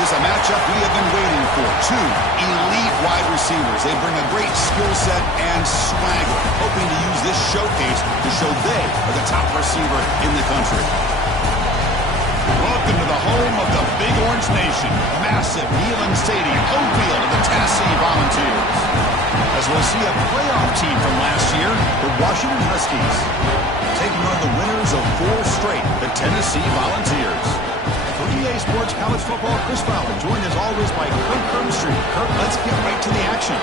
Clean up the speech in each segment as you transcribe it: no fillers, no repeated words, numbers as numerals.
This is a matchup we have been waiting for. Two elite wide receivers. They bring a great skill set and swagger, hoping to use this showcase to show they are the top receiver in the country. Welcome to the home of the Big Orange Nation. Massive Neyland Stadium, home field of the Tennessee Volunteers. As we'll see a playoff team from last year, the Washington Huskies, taking on the winners of 4 straight, the Tennessee Volunteers. For EA Sports College Football, Chris Fowler, joined as always by Kirk Kirkstreet. Kirk, let's get right to the action.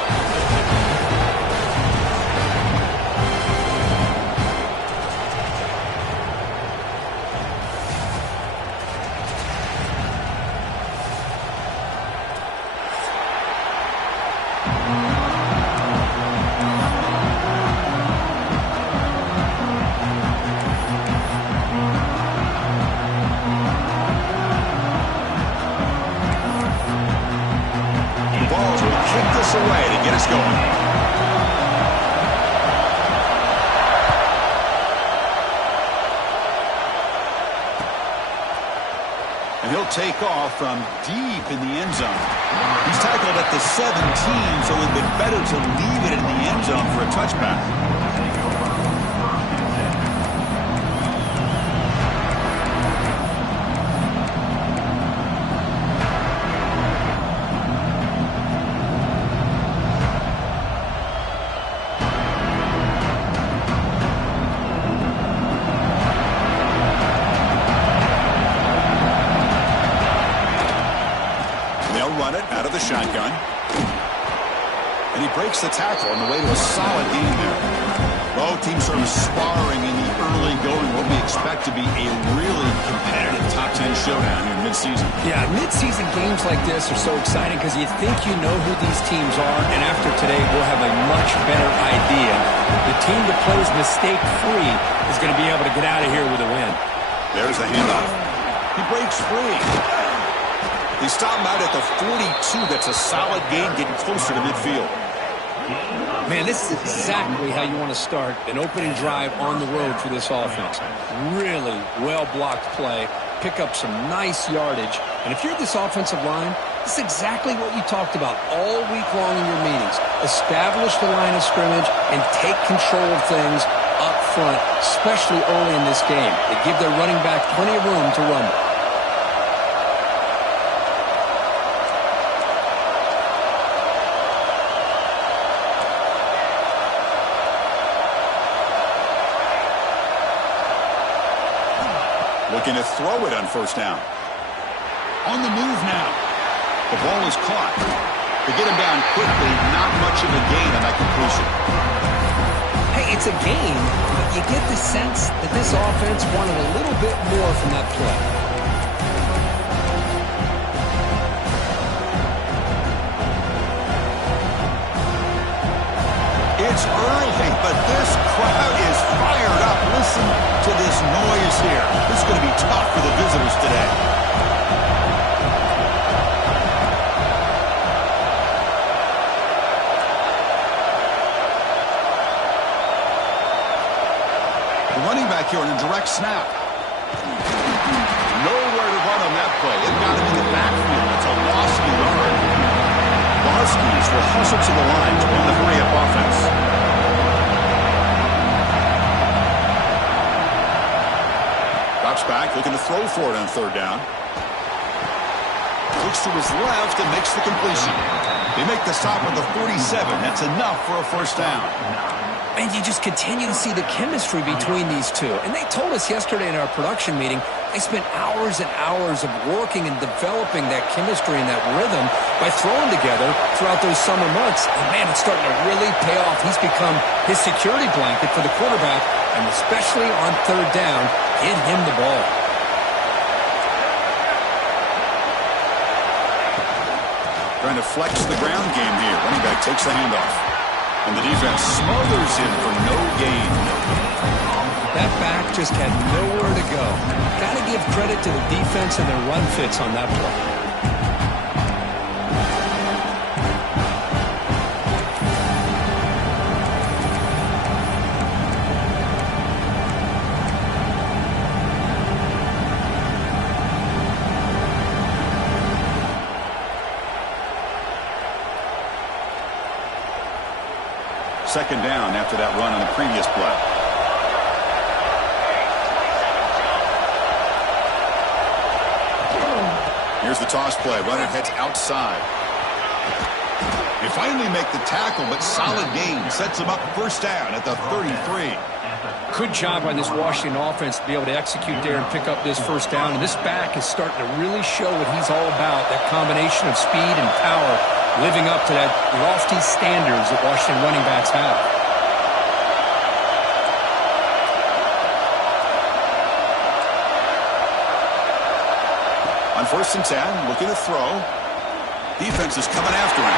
Away to get us going. And he'll take off from deep in the end zone. He's tackled at the 17, so it would have been better to leave it in the end zone for a touchback. Shotgun. And he breaks the tackle on the way to a solid game there. Both teams sort of sparring in the early going, what we expect to be a really competitive top 10 showdown here in midseason. Yeah, midseason games like this are so exciting because you think you know who these teams are, and after today we'll have a much better idea. The team that plays mistake-free is going to be able to get out of here with a win. There's the handoff. He breaks free. They stop him out at the 42. That's a solid gain, getting closer to midfield. Man, this is exactly how you want to start an opening drive on the road for this offense. Really well-blocked play, pick up some nice yardage. And if you're this offensive line, this is exactly what you talked about all week long in your meetings. Establish the line of scrimmage and take control of things up front, especially early in this game. They give their running back plenty of room to run. Looking to throw it on first down. On the move now. The ball is caught. They get him down quickly. Not much of a gain on that completion. Hey, it's a gain, but you get the sense that this offense wanted a little bit more from that play. It's early, but this crowd is fired up. Listen to this noise here. This is going to be tough for the visitors today. The running back here on a direct snap. Nowhere to run on that play. It got him in the backfield. It's a loss of yard. The Huskies will hustle to the line to run the hurry-up offense. Drops back, looking to throw for it on third down. Looks to his left and makes the completion. They make the stop at the 47. That's enough for a first down. And you just continue to see the chemistry between these two. And they told us yesterday in our production meeting, they spent hours and hours of working and developing that chemistry and that rhythm by throwing together throughout those summer months. And man, it's starting to really pay off. He's become his security blanket for the quarterback, and especially on third down, get him the ball. Trying to flex the ground game here. Running back takes the handoff. And the defense smothers him for no gain. That back just had nowhere to go. Got to give credit to the defense and their run fits on that play. Second down after that run on the previous play. Here's the toss play. Runner heads outside. They finally make the tackle, but solid gain. Sets them up first down at the 33. Good job by this Washington offense to be able to execute there and pick up this first down. And this back is starting to really show what he's all about, that combination of speed and power, living up to that lofty standards that Washington running backs have. On 1st and 10, looking to throw. Defense is coming after him.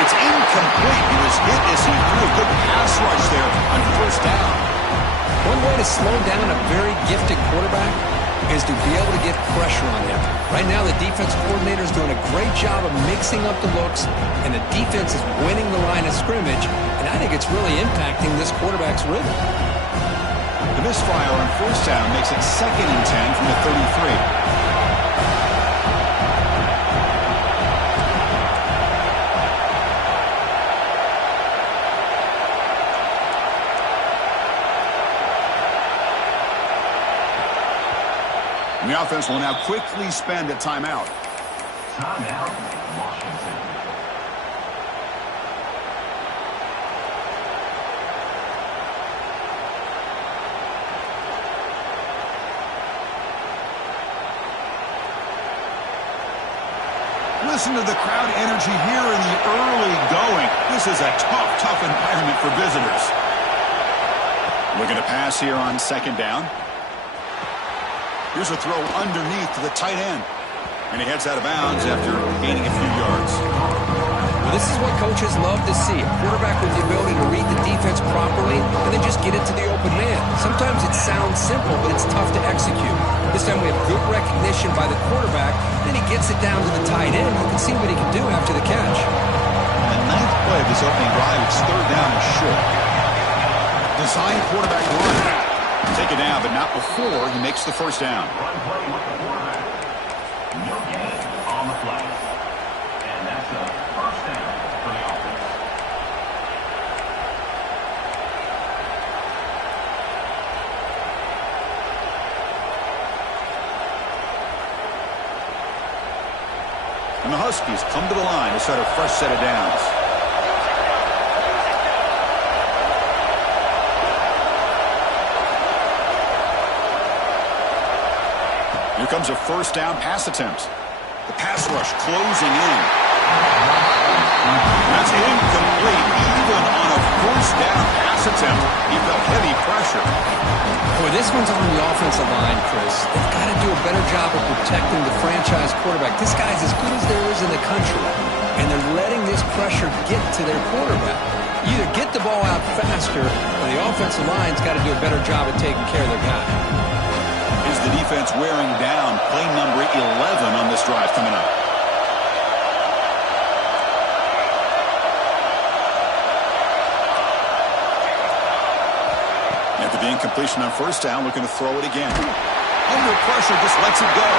It's incomplete. He was hit as he threw a good pass rush there on 1st down. One way to slow down a very gifted quarterback is to be able to get pressure on him. Right now, the defensive coordinator is doing a great job of mixing up the looks, and the defense is winning the line of scrimmage, and I think it's really impacting this quarterback's rhythm. The misfire on 1st down makes it 2nd and 10 from the 33. And the offense will now quickly spend a timeout. Timeout, Washington. Listen to the crowd energy here in the early going. This is a tough environment for visitors. Looking to pass here on 2nd down. Here's a throw underneath to the tight end. And he heads out of bounds after gaining a few yards. Well, this is what coaches love to see. A quarterback with the ability to read the defense properly and then just get it to the open man. Sometimes it sounds simple, but it's tough to execute. This time we have good recognition by the quarterback. Then he gets it down to the tight end who can see what he can do after the catch. On the 9th play of this opening drive, it's 3rd down and short. Design quarterback run. Take it down, but not before he makes the first down. Run play with the quarterback. No gain on the flag. And that's a first down for the offense. And the Huskies come to the line to start a fresh set of downs. Here comes a first down pass attempt. The pass rush closing in. That's incomplete. Even on a first down pass attempt, he felt heavy pressure. Boy, this one's on the offensive line, Chris. They've got to do a better job of protecting the franchise quarterback. This guy's as good as there is in the country, and they're letting this pressure get to their quarterback. You either get the ball out faster, or the offensive line's got to do a better job of taking care of their guy. Is the defense wearing down? Play number 11 on this drive coming up. After the incompletion on first down, looking to throw it again. Under pressure, just lets it go.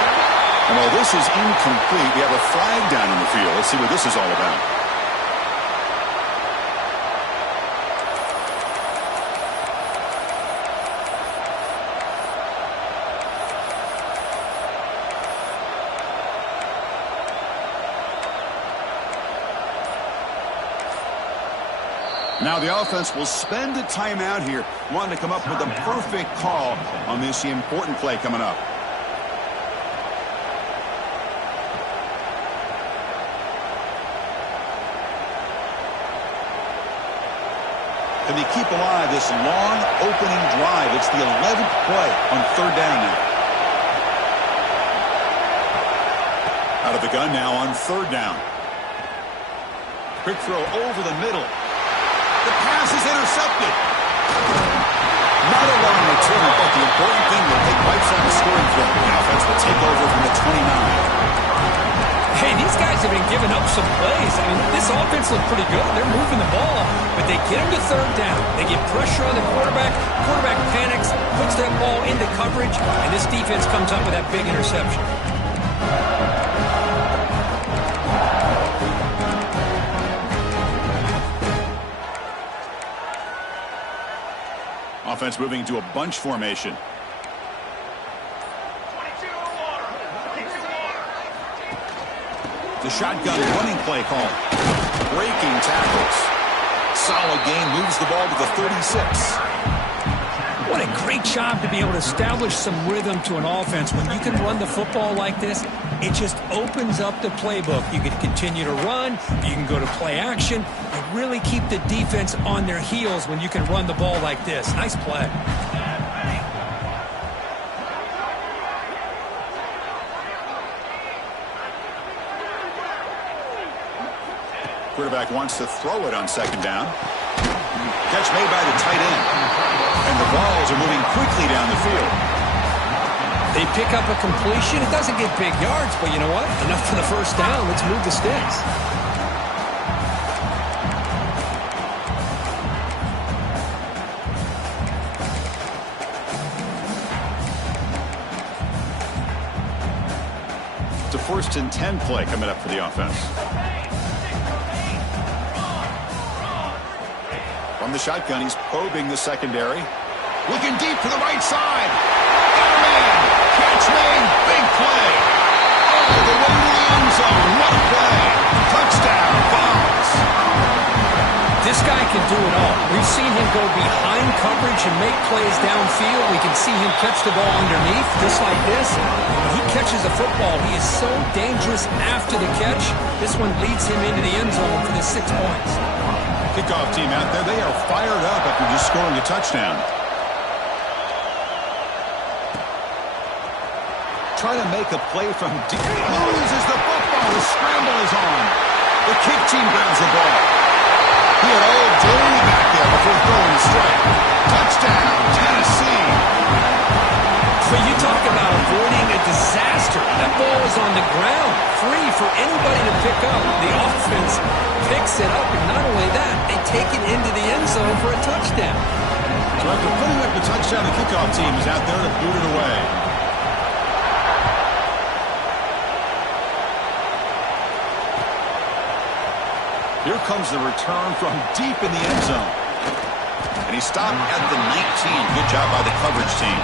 And while this is incomplete, we have a flag down in the field. Let's see what this is all about. Now the offense will spend a timeout here, wanting to come up with the perfect call on this important play coming up. Can they keep alive this long opening drive? It's the 11th play on 3rd down now. Out of the gun now on 3rd down. Quick throw over the middle. The pass is intercepted. Not a long return, but the important thing will take wipes out the scoring throw. The offense will take over from the 29. Hey, these guys have been giving up some plays. I mean, this offense looked pretty good. They're moving the ball, but they get them to 3rd down. They get pressure on the quarterback. Quarterback panics, puts that ball into coverage, and this defense comes up with that big interception. offense moving into a bunch formation. The shotgun running play call. Breaking tackles. Solid gain, moves the ball to the 36. What a great job to be able to establish some rhythm to an offense. When you can run the football like this, it just opens up the playbook. You can continue to run. You can go to play action. And really keep the defense on their heels when you can run the ball like this. Nice play. Quarterback wants to throw it on second down. Catch made by the tight end. And the balls are moving quickly down the field. They pick up a completion. It doesn't get big yards, but you know what? Enough for the first down. Let's move the sticks. It's a 1st and 10 play coming up for the offense. From the shotgun, he's probing the secondary. Looking deep to the right side. Got a man. Catch made. Big play. All the way to the end zone. What a play. Touchdown. Balls. This guy can do it all. We've seen him go behind coverage and make plays downfield. We can see him catch the ball underneath, just like this. When he catches a football, he is so dangerous after the catch. This one leads him into the end zone for the 6 points. Kickoff team out there, they are fired up after just scoring a touchdown. Trying to make a play from deep. Loses the football. The scramble is on. The kick team grabs the ball. He had all day back there before throwing the strike. Touchdown, Tennessee. When you talk about avoiding a disaster, that ball is on the ground, free for anybody to pick up. The offense picks it up, and not only that, they take it into the end zone for a touchdown. So after putting up the touchdown, the kickoff team is out there to boot it away. Here comes the return from deep in the end zone. And he stopped at the 19. Good job by the coverage team.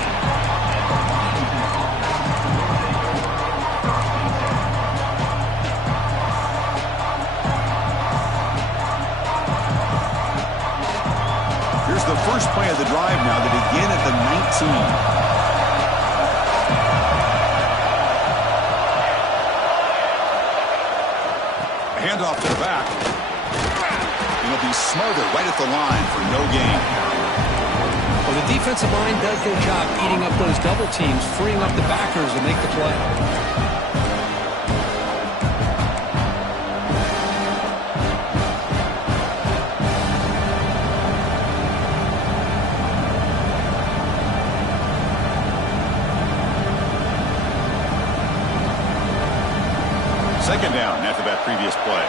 Here's the first play of the drive now. They begin at the 19. Handoff to the back. And he'll be smothered right at the line for no gain. Well, the defensive line does their job eating up those double teams, freeing up the backers to make the play. Second down after that previous play.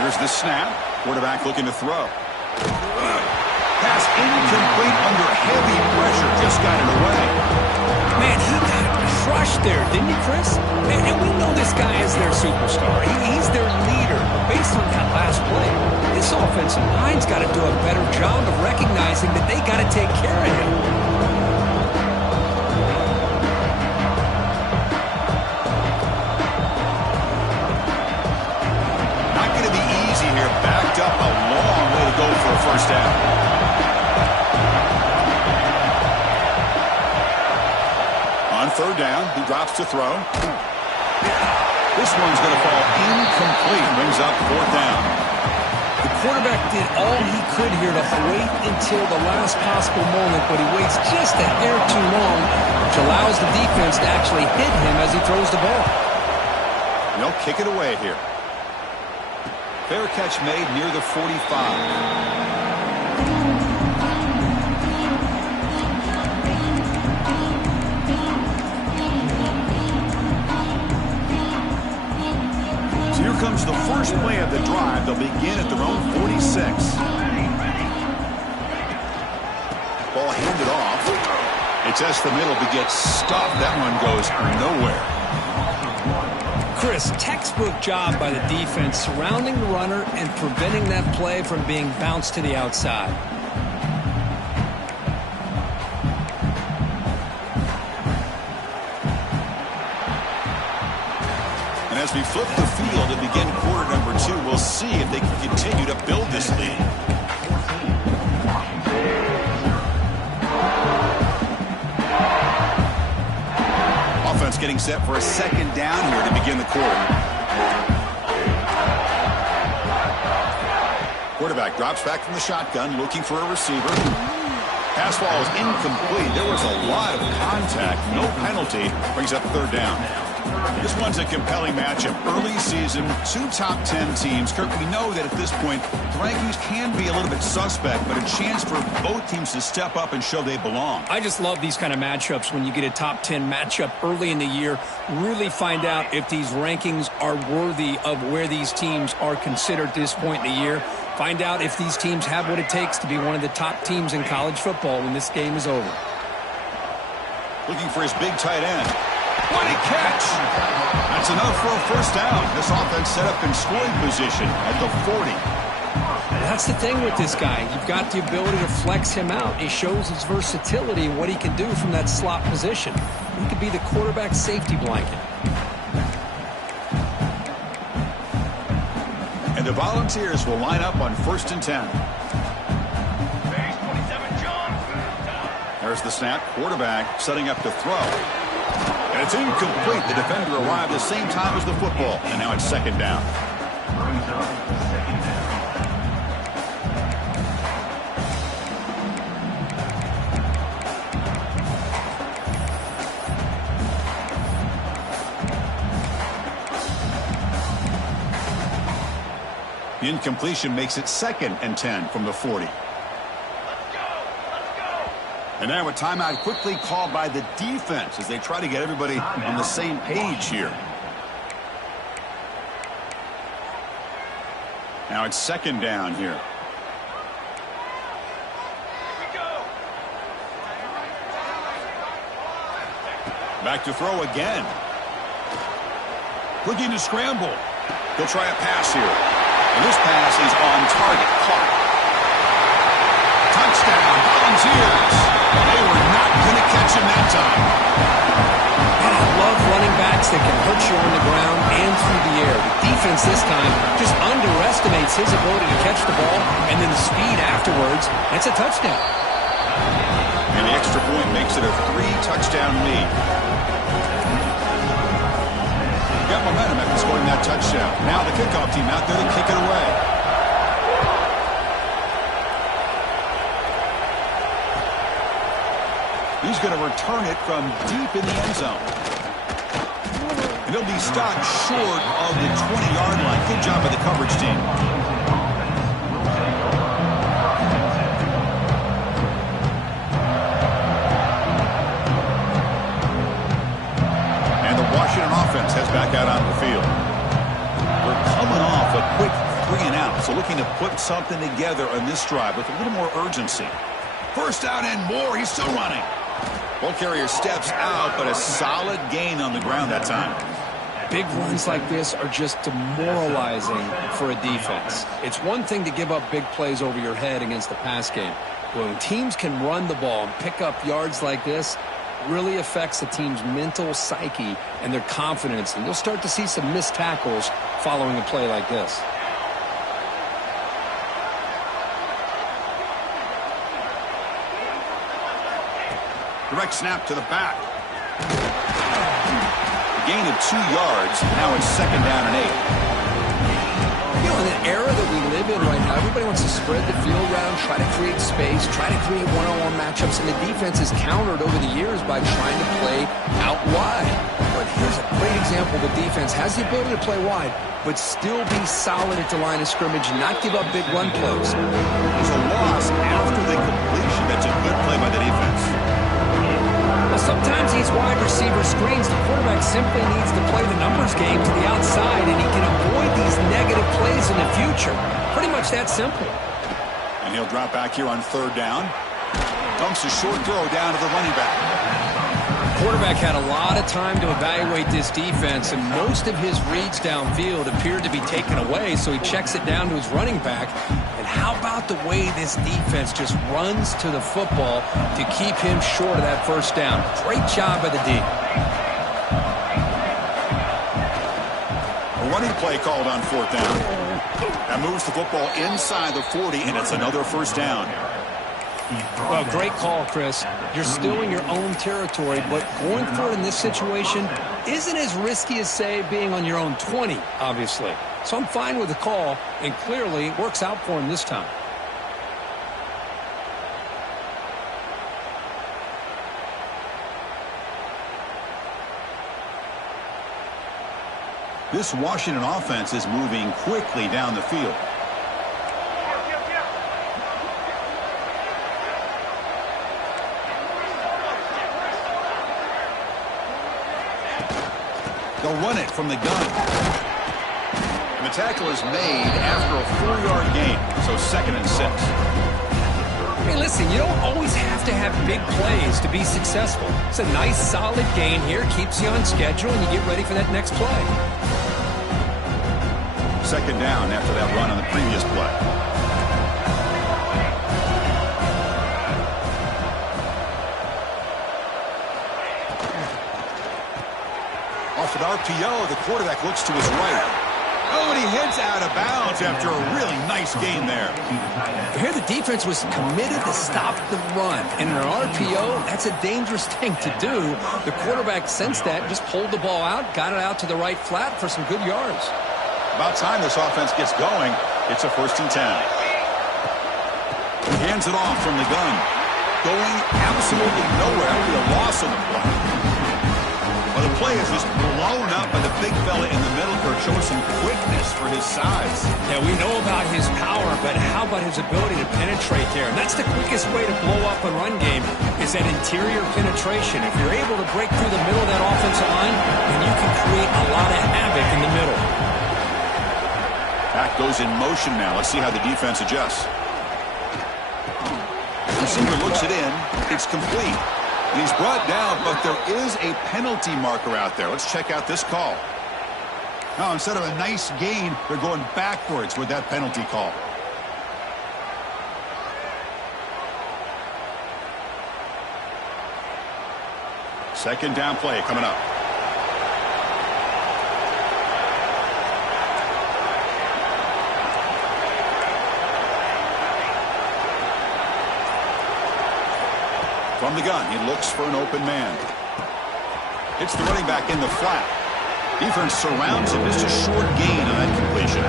Here's the snap. Quarterback looking to throw. Pass incomplete under heavy pressure. Just got it away. Man, he got crushed there, didn't he, Chris? And we know this guy is their superstar. He's their leader. But based on that last play, this offensive line's got to do a better job of recognizing that they got to take care of him. Backed up a long way to go for a first down. On third down, he drops to throw. This one's going to fall incomplete. Brings up fourth down. The quarterback did all he could here to wait until the last possible moment, but he waits just a hair too long, which allows the defense to actually hit him as he throws the ball. They'll kick it away here. Fair catch made near the 45. So here comes the first play of the drive. They'll begin at their own 46. Ball handed off. It tests the middle but gets stopped. That one goes nowhere. Chris, textbook job by the defense surrounding the runner and preventing that play from being bounced to the outside. And as we flip the field and begin quarter number 2, we'll see if they can continue to build this lead. Offense getting set for a second down here to begin the quarter. Quarterback drops back from the shotgun, looking for a receiver. Pass ball is incomplete. There was a lot of contact. No penalty. Brings up third down. This one's a compelling matchup. Early season, 2 top 10 teams. Kirk, we know that at this point, the rankings can be a little bit suspect, but a chance for both teams to step up and show they belong. I just love these kind of matchups when you get a top 10 matchup early in the year. Really find out if these rankings are worthy of where these teams are considered at this point in the year. Find out if these teams have what it takes to be one of the top teams in college football when this game is over. Looking for his big tight end. What a catch! That's enough for a first down. This offense set up in scoring position at the 40. That's the thing with this guy. You've got the ability to flex him out. He shows his versatility and what he can do from that slot position. He could be the quarterback safety blanket. And the Volunteers will line up on 1st and 10. There's the snap. Quarterback setting up to throw. And it's incomplete. The defender arrived the same time as the football. And now it's second down. The incompletion makes it 2nd and 10 from the 40. And now a timeout quickly called by the defense as they try to get everybody on the same page here. Now it's second down here. Back to throw again. Looking to scramble. He'll try a pass here. And this pass is on target. Caught. Touchdown, Volunteers. They were not going to catch him that time. And I love running backs that can hurt you on the ground and through the air. The defense this time just underestimates his ability to catch the ball, and then the speed afterwards. It's a touchdown. And the extra point makes it a 3-touchdown lead. Got momentum after scoring that touchdown. Now the kickoff team out there to kick it away. He's going to return it from deep in the end zone. And he'll be stopped short of the 20-yard line. Good job by the coverage team. And the Washington offense heads back out on the field. We're coming off a quick 3-and-out, so looking to put something together on this drive with a little more urgency. First down and more. He's still running. Ball carrier steps out, but a solid gain on the ground that time. Big runs like this are just demoralizing for a defense. It's one thing to give up big plays over your head against the pass game. But when teams can run the ball and pick up yards like this, it really affects the team's mental psyche and their confidence. And you'll start to see some missed tackles following a play like this. Direct snap to the back. A gain of 2 yards. Now it's second down and 8. You know, in the era that we live in right now, everybody wants to spread the field around, try to create space, try to create one-on-one matchups, and the defense is countered over the years by trying to play out wide. But here's a great example. The defense has the ability to play wide, but still be solid at the line of scrimmage and not give up big run plays. There's a loss after the completion. That's a good play by the defense. Well, sometimes these wide receiver screens, the quarterback simply needs to play the numbers game to the outside, and he can avoid these negative plays in the future. Pretty much that simple. And he'll drop back here on third down. Dumps a short throw down to the running back. quarterback had a lot of time to evaluate this defense, and most of his reads downfield appeared to be taken away, so he checks it down to his running back. And how about the way this defense just runs to the football to keep him short of that first down? Great job by the D. A running play called on 4th down. That moves the football inside the 40, and it's another first down. Well, great call, Chris. You're still in your own territory, but going for it in this situation isn't as risky as, say, being on your own 20, obviously. So I'm fine with the call, and clearly it works out for him this time. This Washington offense is moving quickly down the field. They'll run it from the gun. And the tackle is made after a 4-yard gain, so 2nd and 6. Hey, listen, you don't always have to have big plays to be successful. It's a nice, solid gain here, keeps you on schedule, and you get ready for that next play. 2nd down after that run on the previous play. Off an RPO, the quarterback looks to his right. Oh, and he heads out of bounds after a really nice gain there. Here the defense was committed to stop the run. And in an RPO, that's a dangerous thing to do. The quarterback sensed that, just pulled the ball out, got it out to the right flat for some good yards. About time this offense gets going. It's a 1st and 10. He hands it off from the gun. Going absolutely nowhere. That would be a loss on the play. Well, the play is just blown up by the big fella in the middle for showing some quickness for his size. Yeah, we know about his power, but how about his ability to penetrate there? And that's the quickest way to blow up a run game is that interior penetration. If you're able to break through the middle of that offensive line, then you can create a lot of havoc in the middle. Back goes in motion now. Let's see how the defense adjusts. Receiver looks it in. It's complete. And he's brought down, but there is a penalty marker out there. Let's check out this call. Now, instead of a nice gain, they're going backwards with that penalty call. Second down play coming up. From the gun, he looks for an open man. It's the running back in the flat. Defense surrounds him. Just a short gain on that completion.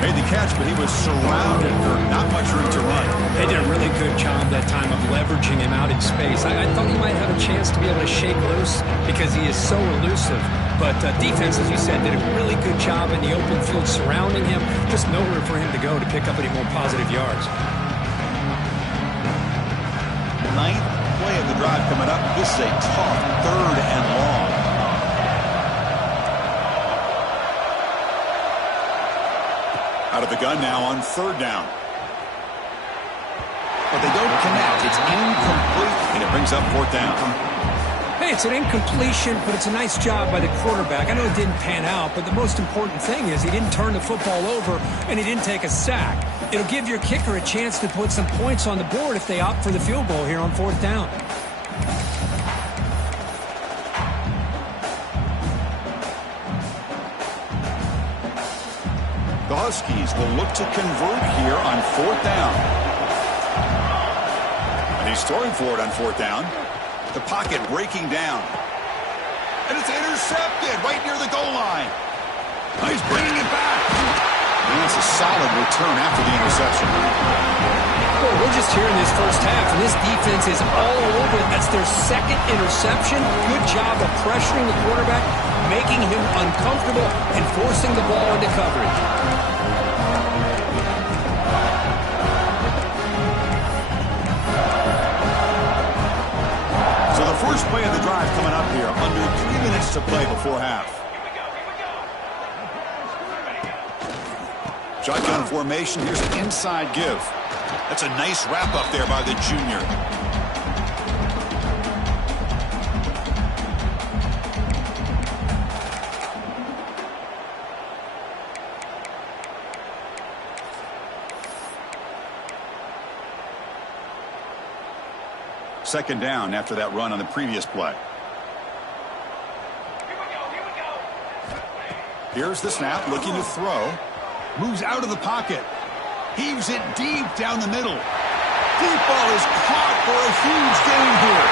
Made the catch, but he was surrounded for not much room to run. They did a really good job that time of leveraging him out in space. I thought he might have a chance to be able to shake loose because he is so elusive. But defense, as you said, did a really good job in the open field surrounding him. Just nowhere for him to go to pick up any more positive yards. Ninth play of the drive coming up. This is a tough 3rd and long. Out of the gun now on 3rd down. But they don't connect. It's incomplete, and it brings up 4th down. Hey, it's an incompletion, but it's a nice job by the quarterback. I know it didn't pan out, but the most important thing is he didn't turn the football over, and he didn't take a sack. It'll give your kicker a chance to put some points on the board if they opt for the field goal here on 4th down. The Huskies will look to convert here on 4th down. And he's throwing for it on 4th down. The pocket breaking down. And it's intercepted right near the goal line. Now he's bringing it back. And it's a solid return after the interception. Well, we're just here in this first half, and this defense is all over it. That's their 2nd interception. Good job of pressuring the quarterback, making him uncomfortable, and forcing the ball into coverage. So the first play of the drive coming up here. Under 3 minutes to play before half. Shotgun formation. Here's an inside give. That's a nice wrap up there by the junior. Second down after that run on the previous play. Here's the snap, looking to throw. Moves out of the pocket. Heaves it deep down the middle. Deep ball is caught for a huge gain here.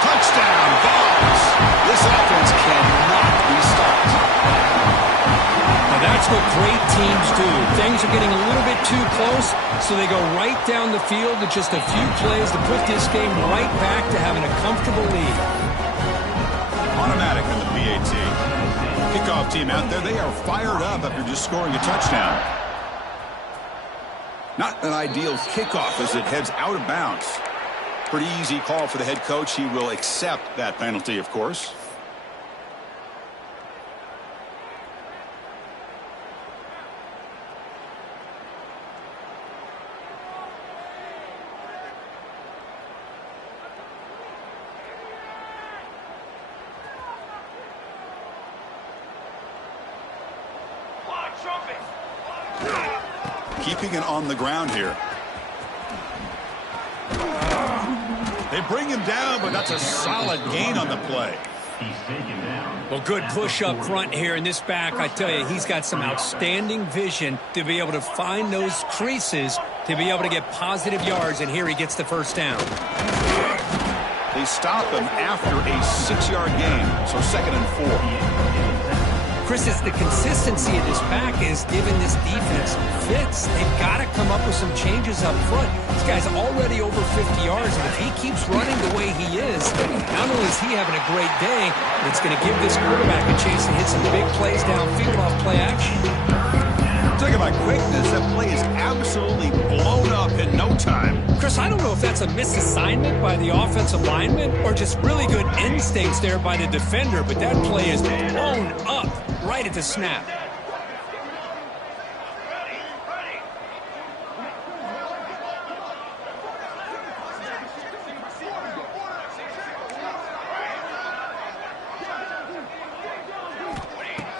Touchdown, Dogs. This offense cannot be stopped. Now that's what great teams do. Things are getting a little bit too close, so they go right down the field with just a few plays to put this game right back to having a comfortable lead. Automatic in the PAT. Kickoff team out there, they are fired up after just scoring a touchdown. Not an ideal kickoff as it heads out of bounds. Pretty easy call for the head coach. He will accept that penalty, of course. Keeping it on the ground here. They bring him down, but that's a solid gain on the play. Well, good push up front here in this back. I tell you, he's got some outstanding vision to be able to find those creases to be able to get positive yards, and here he gets the first down. They stop him after a 6-yard gain, so 2nd and 4. Chris, it's the consistency of this back is giving this defense fits. They've got to come up with some changes up front. This guy's already over 50 yards, and if he keeps running the way he is, not only is he having a great day, but it's going to give this quarterback a chance to hit some big plays downfield off play action. Talking about quickness, that play is absolutely blown up in no time. Chris, I don't know if that's a misassignment by the offensive lineman or just really good instincts there by the defender, but that play is blown up right at the snap.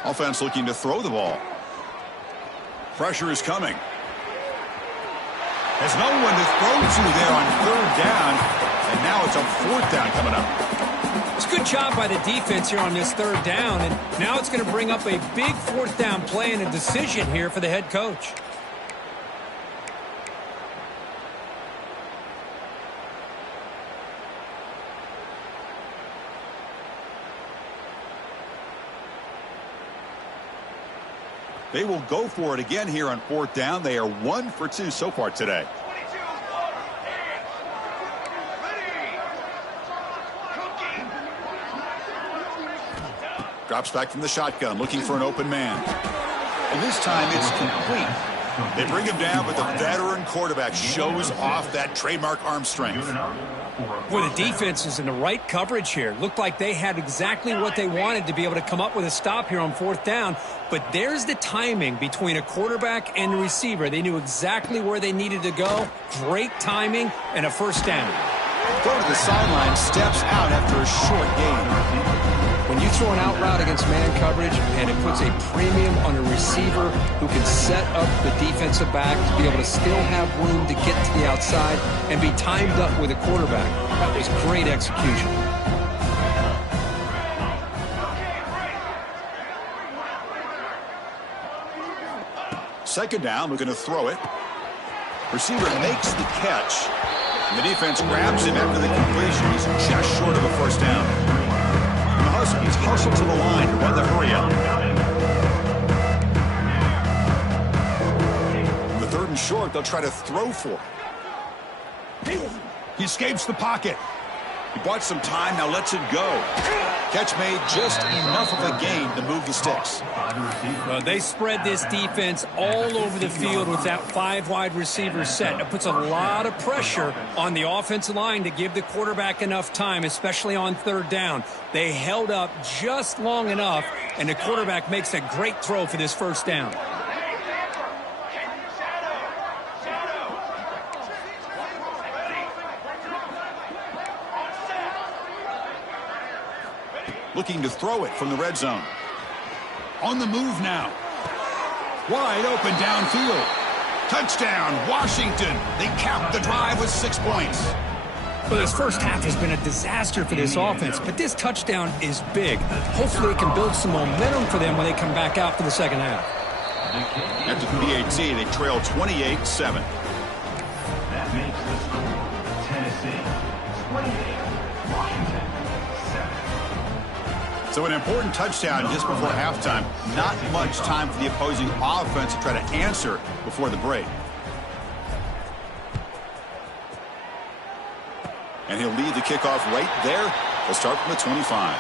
Offense looking to throw the ball. Pressure is coming. There's no one to throw to there on 3rd down, and now it's a 4th down coming up. It's a good job by the defense here on this 3rd down, and now it's going to bring up a big 4th down play and a decision here for the head coach. They will go for it again here on 4th down. They are 1 for 2 so far today. Drops back from the shotgun, looking for an open man. And this time it's complete. They bring him down, but the veteran quarterback shows off that trademark arm strength. Boy, the defense is in the right coverage here. Looked like they had exactly what they wanted to be able to come up with a stop here on 4th down. But there's the timing between a quarterback and the receiver. They knew exactly where they needed to go. Great timing and a 1st down. Throw to the sideline, steps out after a short gain. When you throw an out route against man coverage and it puts a premium on a receiver who can set up the defensive back to be able to still have room to get to the outside and be timed up with a quarterback, that was great execution. Second down, looking to throw it. Receiver makes the catch. And the defense grabs him after the completion. He's just short of a 1st down. Huskies hustle to the line to run the hurry up. On the 3rd and short, they'll try to throw for it. He escapes the pocket. He bought some time, now lets it go. Catch made, just enough of a gain to move the sticks. Well, they spread this defense all over the field with that 5 wide receiver set. It puts a lot of pressure on the offensive line to give the quarterback enough time, especially on 3rd down. They held up just long enough, and the quarterback makes a great throw for this 1st down. Looking to throw it from the red zone. On the move now. Wide open downfield. Touchdown, Washington. They cap the drive with 6 points. Well, this first half has been a disaster for this offense, but this touchdown is big. Hopefully it can build some momentum for them when they come back out for the second half. After the PAT, they trail 28-7. That makes the score Tennessee 28, Washington 7. So an important touchdown just before halftime. Not much time for the opposing offense to try to answer before the break. And he'll lead the kickoff right there. They'll start from the 25.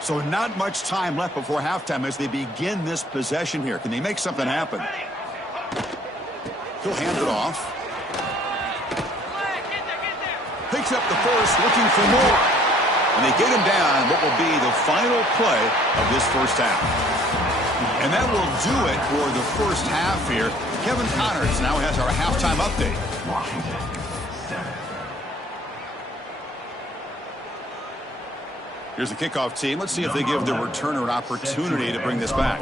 So not much time left before halftime as they begin this possession here. Can they make something happen? He'll hand it off. Picks up the first, looking for more. And they get him down what will be the final play of this first half. And that will do it for the first half here. Kevin Connors now has our halftime update. Washington 7. Here's the kickoff team. Let's see if they give the returner an opportunity to bring this back.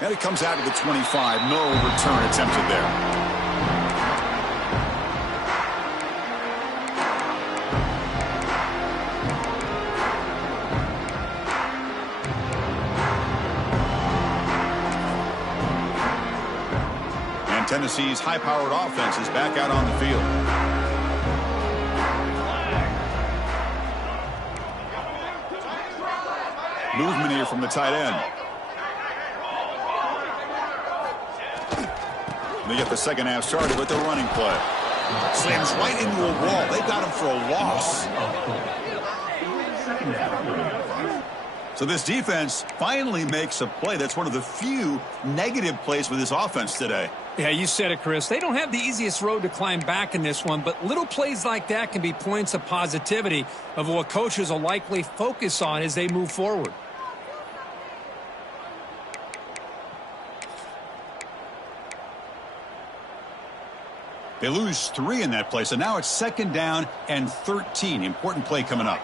And it comes out of the 25. No return attempted there. Tennessee's high-powered offense is back out on the field. Movement here from the tight end. They get the second half started with the running play. Slams right into a wall. They got him for a loss. So this defense finally makes a play. That's one of the few negative plays for this offense today. Yeah, you said it, Chris. They don't have the easiest road to climb back in this one, but little plays like that can be points of positivity of what coaches will likely focus on as they move forward. They lose 3 in that play, so now it's 2nd down and 13. Important play coming up.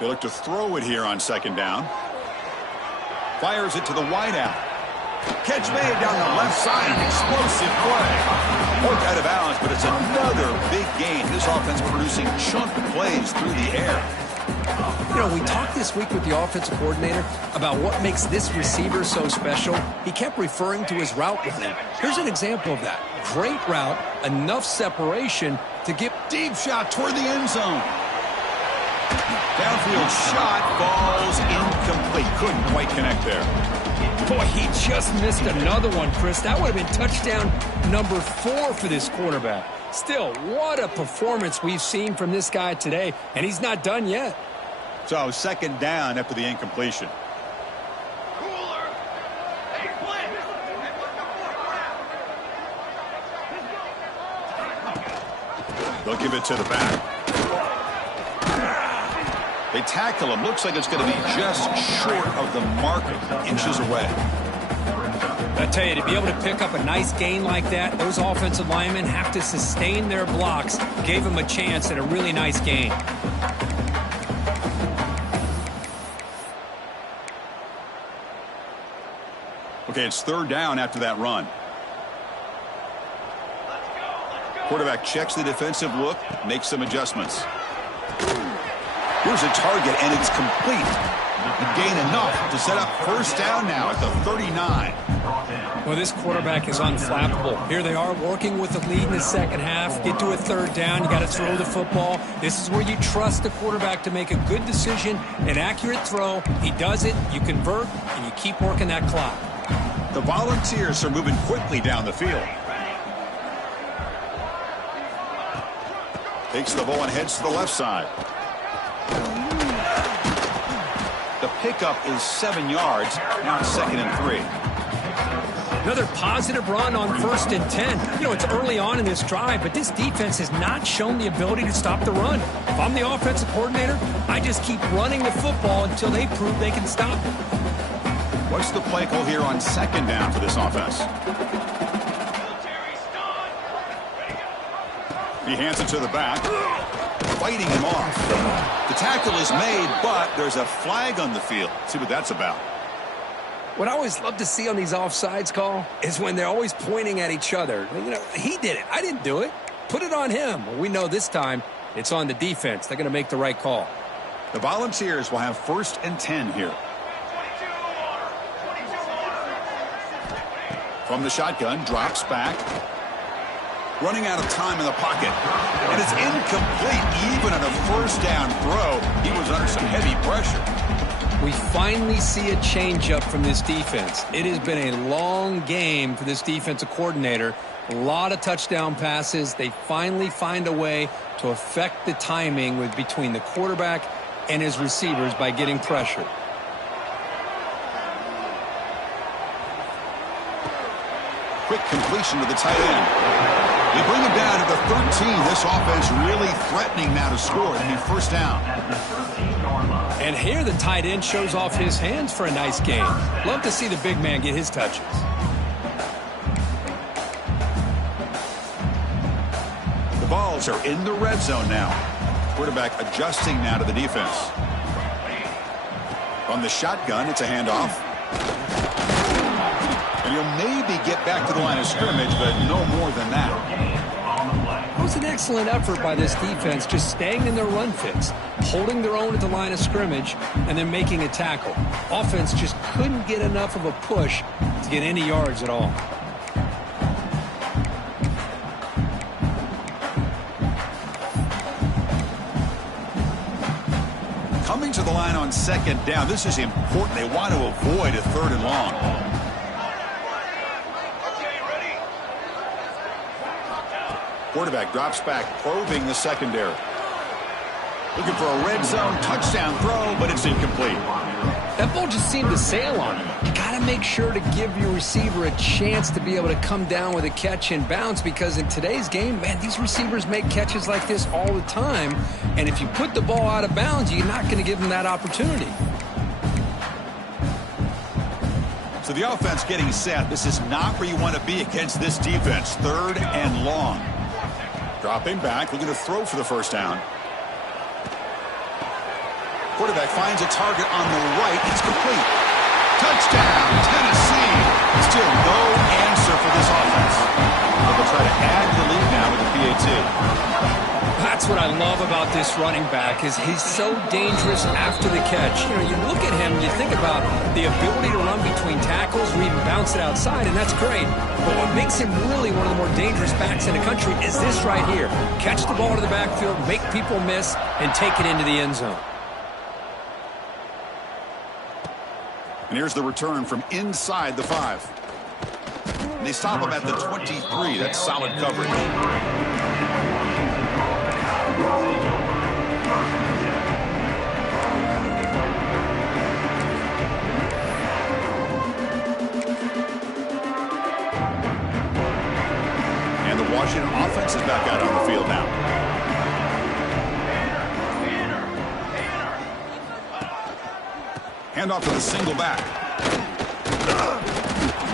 They look to throw it here on 2nd down. Fires it to the wideout. Catch made down the left side. An explosive play. Poked out of bounds, but it's another big gain. This offense producing chunk plays through the air. You know, we talked this week with the offensive coordinator about what makes this receiver so special. He kept referring to his route running. Here's an example of that. Great route, enough separation to get deep shot toward the end zone. Downfield shot falls incomplete. Couldn't quite connect there. Boy, he just missed another one, Chris. That would have been touchdown number 4 for this quarterback. Still, what a performance we've seen from this guy today, and he's not done yet. So 2nd down after the incompletion. They'll give it to the back. They tackle him. Looks like it's going to be just short of the marker, inches away. I tell you, to be able to pick up a nice gain like that, those offensive linemen have to sustain their blocks. Gave him a chance at a really nice gain. Okay, it's 3rd down after that run. Quarterback checks the defensive look, makes some adjustments. Here's a target, and it's complete. A gain enough to set up 1st down now at the 39. Well, this quarterback is unflappable. Here they are working with the lead in the 2nd half. Get to a 3rd down. You got to throw the football. This is where you trust the quarterback to make a good decision, an accurate throw. He does it, you convert, and you keep working that clock. The Volunteers are moving quickly down the field. Takes the ball and heads to the left side. The pickup is 7 yards. Now it's 2nd and 3. Another positive run on 1st and 10. You know, it's early on in this drive, but this defense has not shown the ability to stop the run. If I'm the offensive coordinator, I just keep running the football until they prove they can stop it. What's the play call here on 2nd down for this offense? He hands it to the back. fighting him off. The tackle is made, but there's a flag on the field. Let's see what that's about. What I always love to see on these offsides call is when they're always pointing at each other. You know, he did it. I didn't do it. Put it on him. Well, we know this time it's on the defense. They're going to make the right call. The Volunteers will have 1st and 10 here. From the shotgun, drops back. Running out of time in the pocket. And it's incomplete. Even on a 1st down throw, he was under some heavy pressure. We finally see a change-up from this defense. It has been a long game for this defensive coordinator. A lot of touchdown passes. They finally find a way to affect the timing between the quarterback and his receivers by getting pressure. Quick completion to the tight end. They bring him down to the 13. This offense really threatening now to score. It'll be 1st down. And here the tight end shows off his hands for a nice game. Love to see the big man get his touches. The Vols are in the red zone now. Quarterback adjusting now to the defense. From the shotgun, it's a handoff. And he'll maybe get back to the line of scrimmage, but no more than that. It was an excellent effort by this defense, just staying in their run fits, holding their own at the line of scrimmage, and then making a tackle. Offense just couldn't get enough of a push to get any yards at all. Coming to the line on 2nd down. This is important. They want to avoid a 3rd and long. Quarterback drops back, probing the secondary. Looking for a red zone touchdown throw, but it's incomplete. That ball just seemed to sail on him. You got to make sure to give your receiver a chance to be able to come down with a catch and bounce, because in today's game, man, these receivers make catches like this all the time. And if you put the ball out of bounds, you're not going to give them that opportunity. So the offense getting set. This is not where you want to be against this defense. 3rd and long. Dropping back, looking to throw for the 1st down. Quarterback finds a target on the right. It's complete. Touchdown, Tennessee. Still no answer for this offense. They'll try to add the lead now with the PAT. That's what I love about this running back, is he's so dangerous after the catch. You know, you look at him, you think about the ability to run between tackles or even bounce it outside, and that's great. But what makes him really one of the more dangerous backs in the country is this right here. Catch the ball to the backfield, make people miss, and take it into the end zone. And here's the return from inside the 5. And they stop him at the 23. That's solid coverage. And the Washington offense is back out on the field now. Handoff to the single back.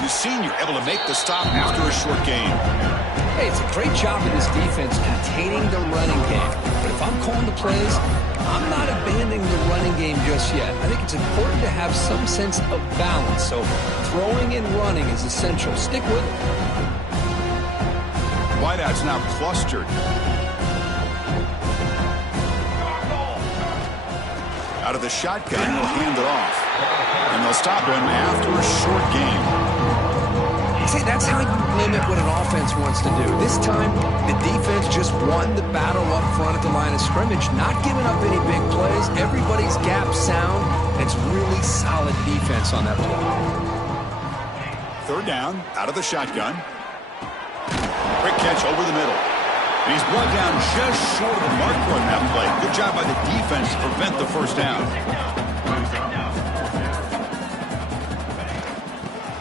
The senior able to make the stop after a short game. Hey, it's a great job of this defense containing the running game. But if I'm calling the plays, I'm not abandoning the running game just yet. I think it's important to have some sense of balance. So throwing and running is essential. Stick with it. Wideouts now clustered. Out of the shotgun, he'll hand it off. And they'll stop him after a short game. See, that's how you limit what an offense wants to do. This time, the defense just won the battle up front at the line of scrimmage, not giving up any big plays. Everybody's gap sound. It's really solid defense on that play. 3rd down, out of the shotgun. Quick catch over the middle. And he's brought down just short of the marker on that play. Good job by the defense to prevent the 1st down.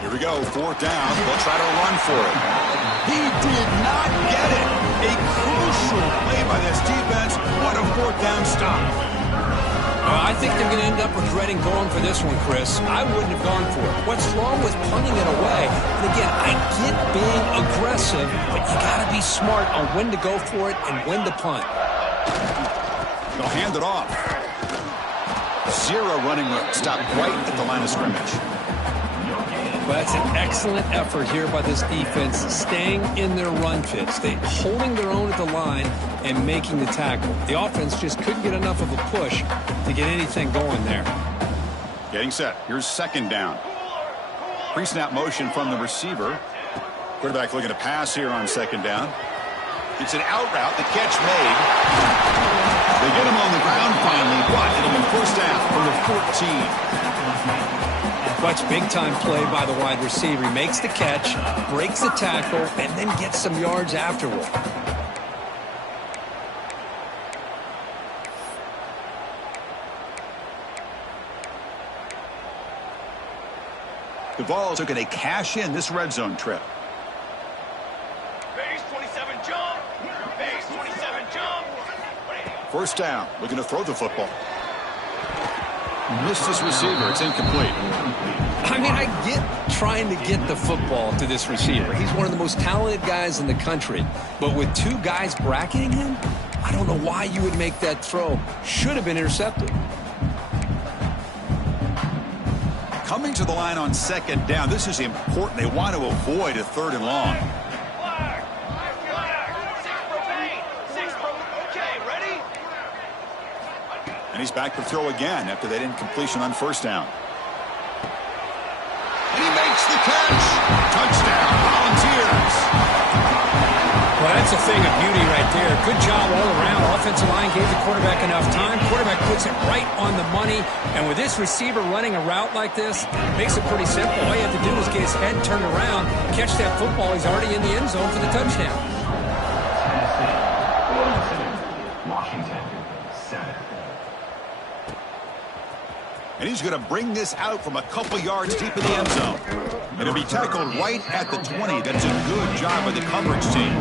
Here we go, 4th down. They'll try to run for it. He did not get it. A crucial play by this defense. What a 4th down stop. I think they're going to end up regretting going for this one, Chris. I wouldn't have gone for it. What's wrong with punting it away? And again, I get being aggressive, but you got to be smart on when to go for it and when to punt. They'll hand it off. Zero running room. Stop right at the line of scrimmage. Well, that's an excellent effort here by this defense, staying in their run fit, holding their own at the line and making the tackle. The offense just couldn't get enough of a push to get anything going there. Getting set. Here's second down. Pre-snap motion from the receiver. Quarterback looking to pass here on second down. It's an out route. The catch made. They get him on the ground finally, but it'll be first down from the 14. Much big-time play by the wide receiver. He makes the catch, breaks the tackle, and then gets some yards afterward. The Vols are going to cash in this red zone trip. Base 27 jump. Base 27 jump. First down. Looking to throw the football. Missed his receiver. It's incomplete. I mean, I get trying to get the football to this receiver. He's one of the most talented guys in the country. But with two guys bracketing him, I don't know why you would make that throw. Should have been intercepted. Coming to the line on second down. This is important. They want to avoid a third and long. And he's back to throw again after that incompletion on first down. And he makes the catch. Touchdown, Volunteers. Well, that's a thing of beauty right there. Good job all around. Offensive line gave the quarterback enough time. Quarterback puts it right on the money. And with this receiver running a route like this, it makes it pretty simple. All you have to do is get his head turned around, catch that football. He's already in the end zone for the touchdown. Washington, 7. And he's going to bring this out from a couple yards deep in the end zone. And it'll be tackled right at the 20. That's a good job by the coverage team.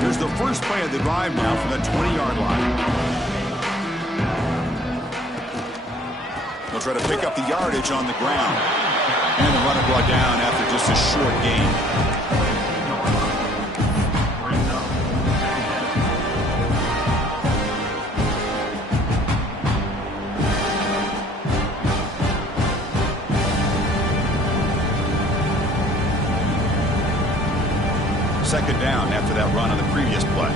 Here's the first play of the drive now from the 20-yard line. They'll try to pick up the yardage on the ground. And the runner brought down after just a short gain. Second down after that run on the previous play.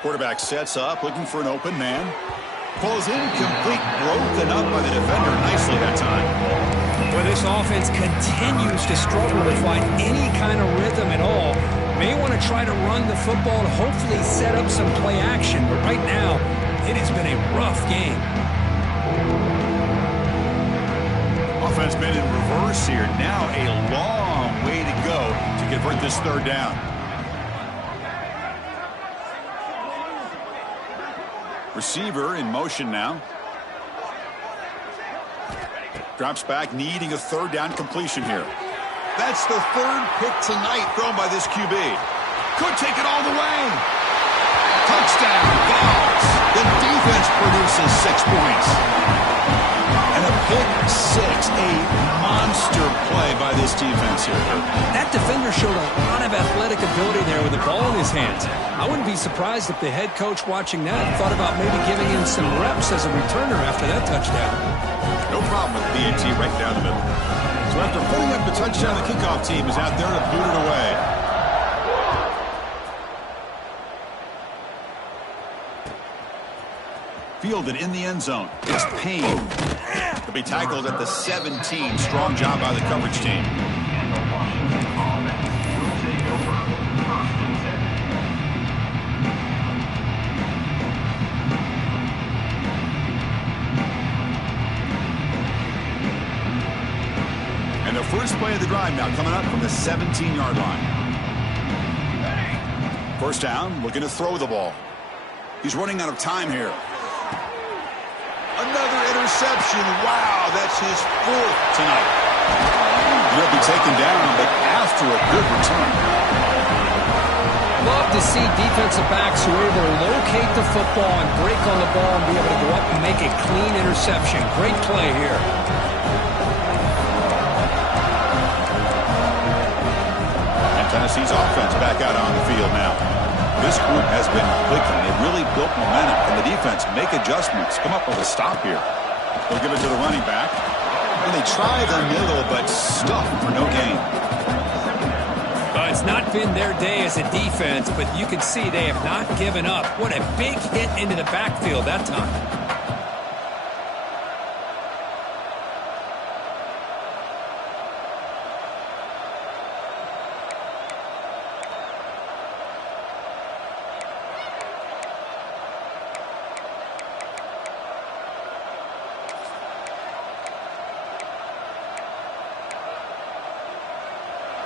Quarterback sets up, looking for an open man. Falls incomplete, broken up by the defender nicely that time. Well, this offense continues to struggle to find any kind of rhythm at all. May want to try to run the football to hopefully set up some play action, but right now, it has been a rough game. Offense been in reverse here. Now a long way to go to convert this third down. Receiver in motion now. Drops back, needing a third down completion here. That's the third pick tonight thrown by this QB. Could take it all the way. Touchdown, Vols. The defense produces 6 points. And a pick six, a monster play by this defense here. That defender showed a lot of athletic ability there with the ball in his hands. I wouldn't be surprised if the head coach watching that thought about maybe giving him some reps as a returner after that touchdown. No problem with BAT right down the middle. So after putting up the touchdown, the kickoff team is out there to boot it away. Fielded in the end zone. It's Payne. He'll be tackled at the 17. Strong job by the coverage team. And the first play of the drive now coming up from the 17-yard line. First down, looking to throw the ball. He's running out of time here. Another interception. Wow, that's his 4th tonight. He'll be taken down, but after a good return. love to see defensive backs who are able to locate the football and break on the ball and be able to go up and make a clean interception. Great play here. And Tennessee's offense back out on the field now. This group has been clicking. They really built momentum. And the defense make adjustments. Come up with a stop here. They'll give it to the running back. And they try the middle, but stuffed for no gain. It's not been their day as a defense, but you can see they have not given up. What a big hit into the backfield that time.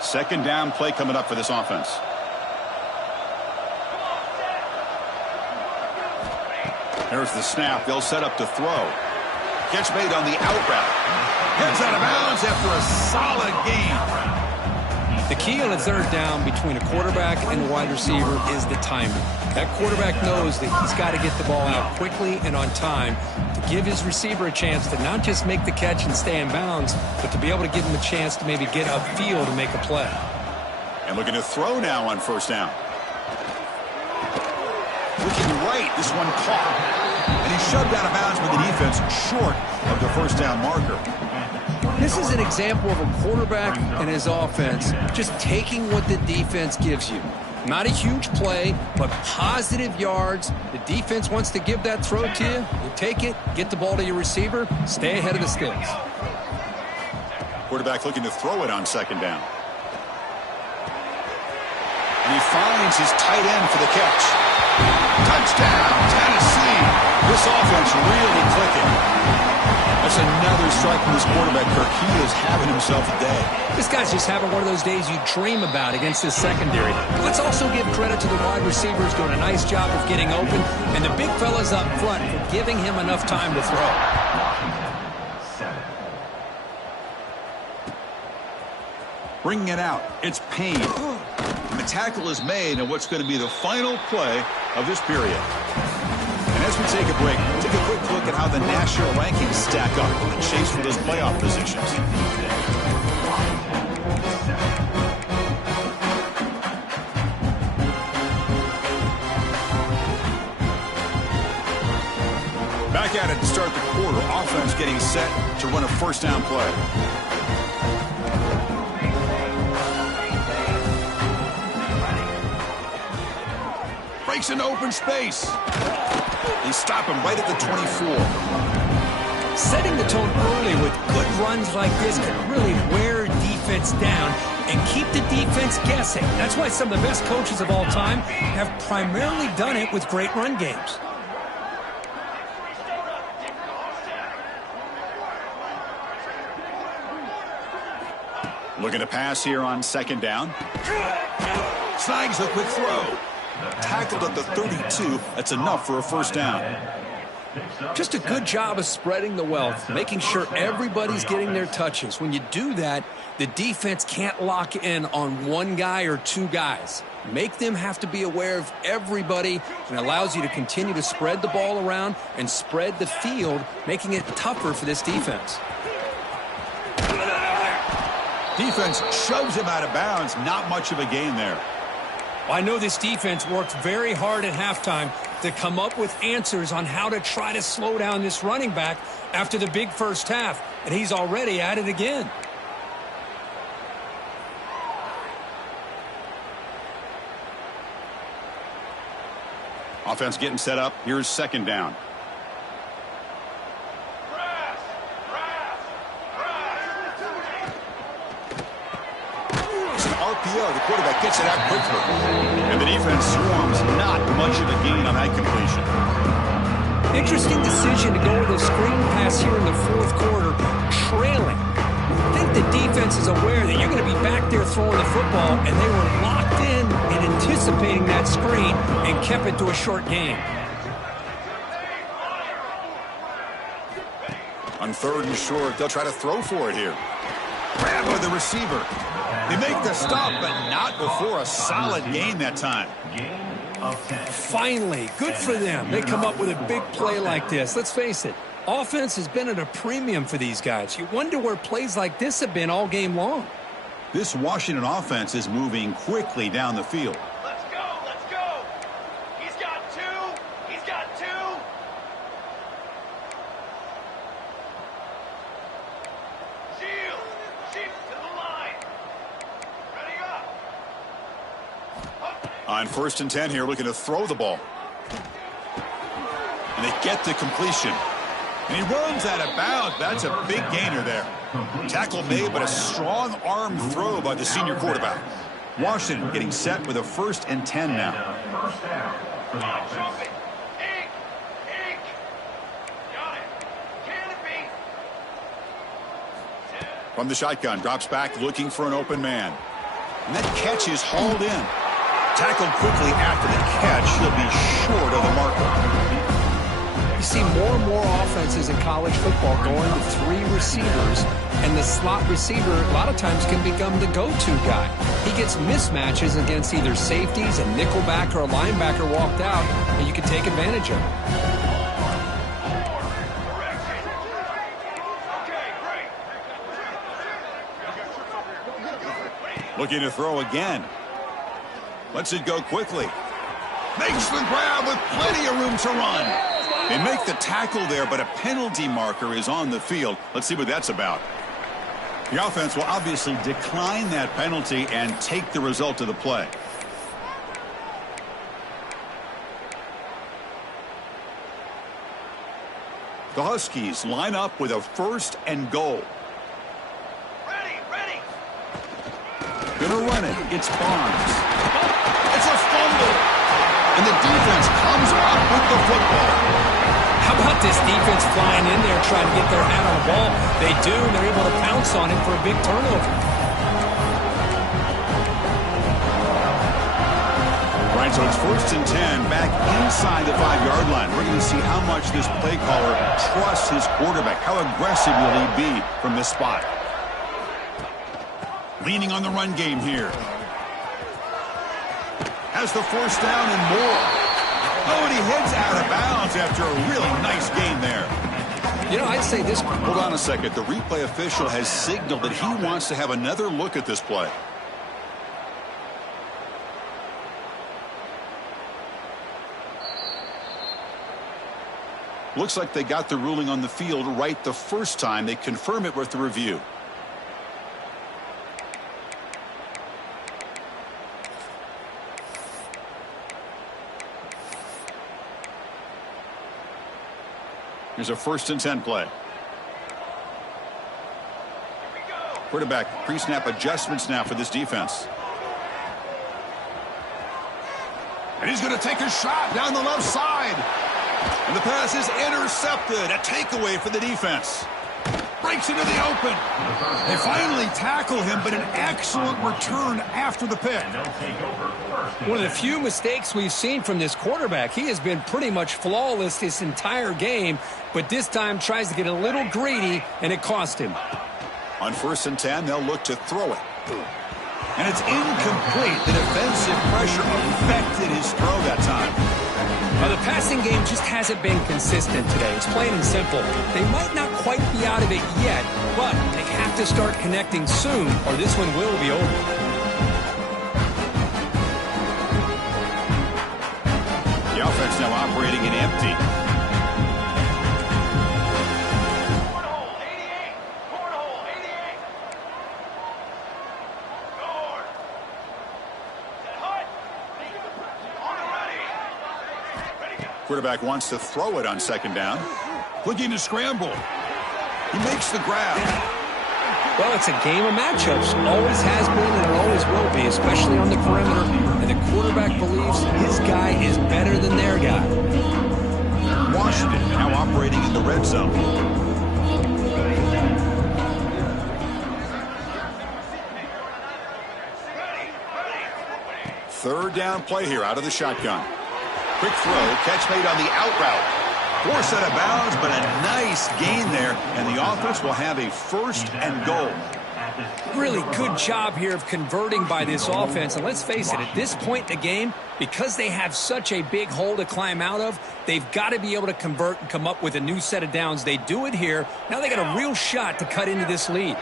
Second down play coming up for this offense. There's the snap. They'll set up to throw. Catch made on the out route. Gets out of bounds after a solid gain. The key on a third down between a quarterback and a wide receiver is the timing. That quarterback knows that he's got to get the ball out quickly and on time to give his receiver a chance to not just make the catch and stay in bounds, but to be able to give him a chance to maybe get upfield and make a play. And looking to throw now on first down. Looking right, this one caught. And he shoved out of bounds with the defense short of the first down marker. This is an example of a quarterback and his offense just taking what the defense gives you. Not a huge play, but positive yards. The defense wants to give that throw to you. You take it, get the ball to your receiver, stay ahead of the sticks. Quarterback looking to throw it on second down. And he finds his tight end for the catch. Touchdown, Tennessee. This offense really clicking. That's another strike from this quarterback, Kirk. He is having himself a day. This guy's just having one of those days you dream about against this secondary. But let's also give credit to the wide receivers doing a nice job of getting open, and the big fellas up front for giving him enough time to throw. Bringing it out. It's Payne. And the tackle is made on what's going to be the final play of this period. And as we take a break, we'll take a quick look at how the national rankings stack up in the chase for those playoff positions. Back at it to start the quarter. Offense getting set to run a first down play. Breaks into open space. They stop him right at the 24. Setting the tone early with good runs like this can really wear defense down and keep the defense guessing. That's why some of the best coaches of all time have primarily done it with great run games. Looking to pass here on second down. Snags a quick throw. Tackled at the 32. That's enough for a first down. Just a good job of spreading the wealth, making sure everybody's getting their touches. When you do that, the defense can't lock in on one guy or two guys. Make them have to be aware of everybody, and allows you to continue to spread the ball around and spread the field, making it tougher for this defense. Defense shoves him out of bounds. Not much of a gain there. I know this defense worked very hard at halftime to come up with answers on how to try to slow down this running back after the big first half, and he's already at it again. Offense getting set up. Here's second down. RPO, the quarterback gets it out quickly. And the defense swarms. Not much of a gain on that completion. Interesting decision to go with a screen pass here in the fourth quarter, trailing. I think the defense is aware that you're going to be back there throwing the football, and they were locked in and anticipating that screen and kept it to a short gain. On third and short, they'll try to throw for it here. Grab by the receiver. They make the stop, but not before a solid gain that time. Gain of 10. Finally, good for them. They come up with a big play like this. Let's face it, offense has been at a premium for these guys. You wonder where plays like this have been all game long. This Washington offense is moving quickly down the field. Let's go, let's go. He's got two. He's got two. Shield. Sheep to the line. Ready up. On 1st and 10 here, looking to throw the ball. And they get the completion. And he runs out of bounds. That's a big gainer there. Tackle made, but a strong arm throw by the senior quarterback. Washington getting set with a 1st and 10 now. First down for the offense. Ink. Got it. Can it be? From the shotgun, drops back looking for an open man. And that catch is hauled in. Tackled quickly after the catch. He'll be short of the marker. You see more and more offenses in college football going to 3 receivers, and the slot receiver a lot of times can become the go-to guy. He gets mismatches against either safeties, a nickelback, or a linebacker walked out, and you can take advantage of it. Looking to throw again. Lets it go quickly. Makes the grab with plenty of room to run. They make the tackle there, but a penalty marker is on the field. Let's see what that's about. The offense will obviously decline that penalty and take the result of the play. The Huskies line up with a 1st and goal. Ready. Gonna run it. It's Barnes. It's a fumble. And the defense comes up with the football. How about this defense flying in there trying to get their hat on the ball? They do, and they're able to pounce on him for a big turnover. Right, so it's 1st and 10 back inside the 5-yard line. We're going to see how much this play caller trusts his quarterback. How aggressive will he be from this spot? Leaning on the run game here. Has the 1st down and more. Oh, and he heads out of bounds after a really nice gain there. You know, I'd say this. Hold on a second. The replay official has signaled that he wants to have another look at this play. Looks like they got the ruling on the field right the first time. They confirm it with the review. Here's a 1st and 10 play. Quarterback pre-snap adjustments now for this defense. And he's going to take a shot down the left side. And the pass is intercepted. A takeaway for the defense. Breaks into the open. They finally tackle him, but an excellent return after the pick. One of the few mistakes we've seen from this quarterback. He has been pretty much flawless this entire game, but this time tries to get a little greedy, and it cost him. On 1st and 10, they'll look to throw it. And it's incomplete. The defensive pressure affected his throw that time. The passing game just hasn't been consistent today. It's plain and simple. They might not quite be out of it yet, but they have to start connecting soon, or this one will be over. The offense now operating in empty. Cornhole, 88. Guard. Set hut. On the ready. Quarterback wants to throw it on 2nd down. Looking to scramble. He makes the grab. Well, it's a game of matchups. Always has been and it always will be, especially on the perimeter. And the quarterback believes his guy is better than their guy. Washington now operating in the red zone. Third down play here out of the shotgun. Quick throw, catch made on the out route. Forced out of bounds, but a nice gain there, and the offense will have a 1st and goal. Really good job here of converting by this offense. And let's face it, at this point in the game, because they have such a big hole to climb out of, they've got to be able to convert and come up with a new set of downs. They do it here. Now they got a real shot to cut into this lead.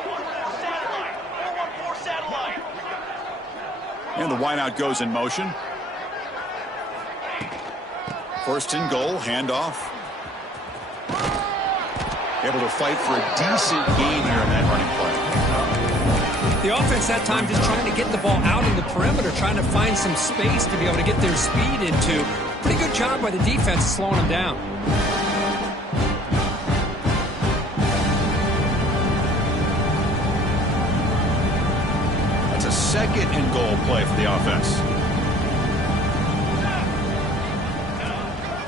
And the wideout goes in motion. First and goal, handoff. Able to fight for a decent gain here in that running play. The offense that time just trying to get the ball out in the perimeter, trying to find some space to be able to get their speed into. Pretty good job by the defense slowing them down. That's a second and goal play for the offense.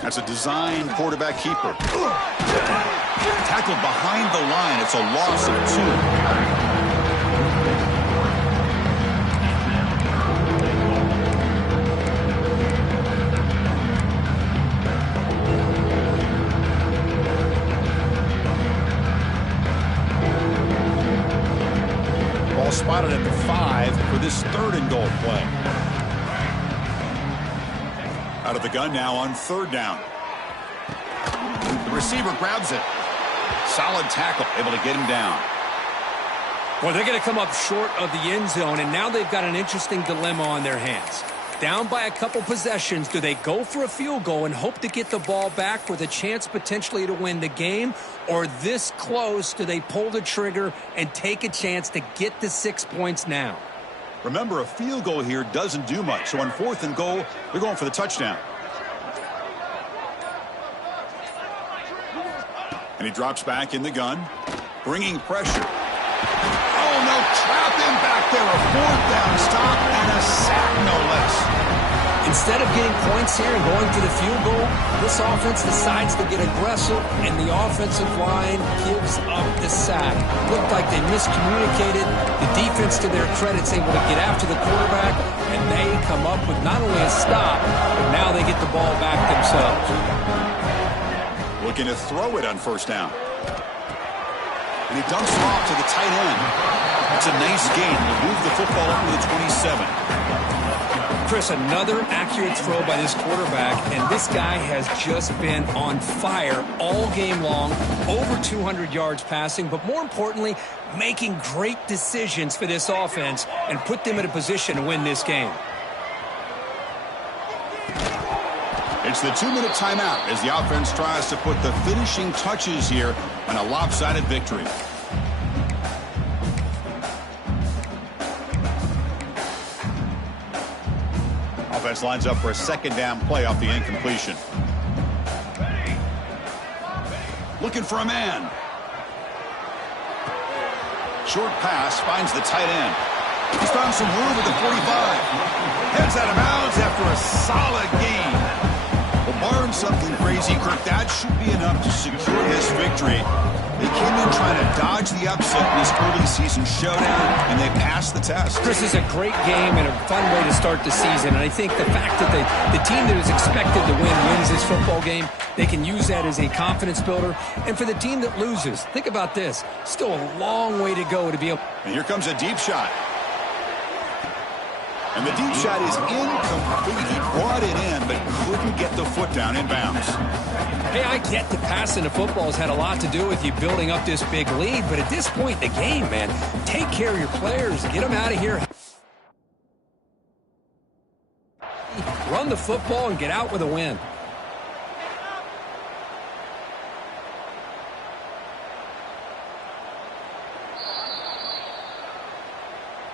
That's a design quarterback keeper. Tackled behind the line. It's a loss of 2. Ball spotted at the 5 for this third and goal play. Out of the gun now on third down. The receiver grabs it. Solid tackle, able to get him down. Well, they're going to come up short of the end zone, and now they've got an interesting dilemma on their hands. Down by a couple possessions, do they go for a field goal and hope to get the ball back with a chance potentially to win the game? Or this close, do they pull the trigger and take a chance to get the 6 points now? Remember, a field goal here doesn't do much. So on fourth and goal, they're going for the touchdown. And he drops back in the gun, bringing pressure. Oh, no, trap him back there. A fourth down stop and a sack, no less. Instead of getting points here and going for the field goal, this offense decides to get aggressive, and the offensive line gives up the sack. Looked like they miscommunicated. The defense, to their credit, is able to get after the quarterback, and they come up with not only a stop, but now they get the ball back themselves. Looking to throw it on first down. And he dumps it off to the tight end. That's a nice gain. He'll move the football up to the 27. Chris, another accurate throw by this quarterback, and this guy has just been on fire all game long, over 200 yards passing, but more importantly, making great decisions for this offense and put them in a position to win this game. It's the 2-minute timeout as the offense tries to put the finishing touches here on a lopsided victory. Offense lines up for a second down play off the incompletion. Looking for a man. Short pass finds the tight end. He's found some room at the 45. Heads out of bounds after a solid gain. Well, barring something crazy, Kirk, that should be enough to secure this victory. They came in trying to dodge the upset in this early season showdown, and they passed the test. Chris, is a great game and a fun way to start the season. And I think the fact that the team that is expected to win wins this football game, they can use that as a confidence builder. And for the team that loses, think about this. Still a long way to go to be able. And here comes a deep shot. And the deep shot is incomplete. He brought it in, but couldn't get the foot down in bounds. Hey, I get the passing the football has had a lot to do with you building up this big lead, but at this point in the game, man, take care of your players. Get them out of here. Run the football and get out with a win.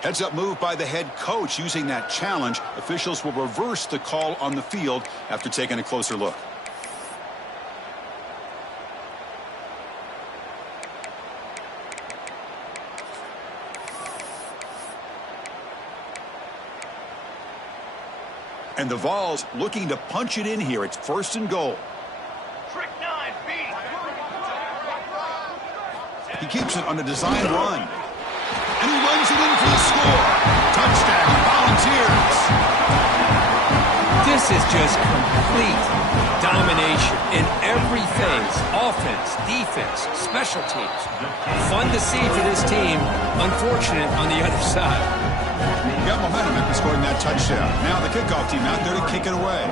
Heads up move by the head coach using that challenge. Officials will reverse the call on the field after taking a closer look. And the Vols looking to punch it in here. It's first and goal. Trick 9, B. He keeps it on a design run. And he runs it in for the score. Touchdown, Volunteers. This is just complete domination in every phase, offense, defense, special teams. Fun to see for this team. Unfortunate on the other side. Got momentum after scoring that touchdown. Now the kickoff team out there to kick it away.